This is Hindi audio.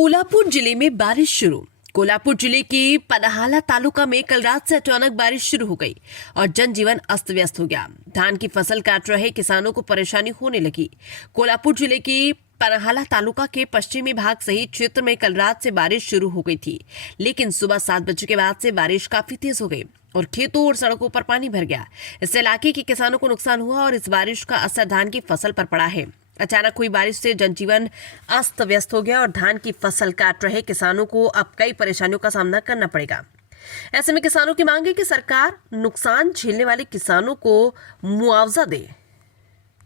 कोल्हापुर जिले में बारिश शुरू। कोल्हापुर जिले के पन्हाळा तालुका में कल रात से अचानक बारिश शुरू हो गई और जनजीवन अस्त व्यस्त हो गया। धान की फसल काट रहे किसानों को परेशानी होने लगी। कोल्हापुर जिले के पन्हाळा तालुका के पश्चिमी भाग सहित क्षेत्र में कल रात से बारिश शुरू हो गई थी, लेकिन सुबह 7 बजे के बाद से बारिश काफी तेज हो गई और खेतों और सड़कों पर पानी भर गया। इससे इलाके के किसानों को नुकसान हुआ और इस बारिश का असर धान की फसल पर पड़ा है। अचानक हुई बारिश से जनजीवन अस्त व्यस्त हो गया और धान की फसल काट रहे किसानों को अब कई परेशानियों का सामना करना पड़ेगा। ऐसे में किसानों की मांग है कि सरकार नुकसान झेलने वाले किसानों को मुआवजा दे।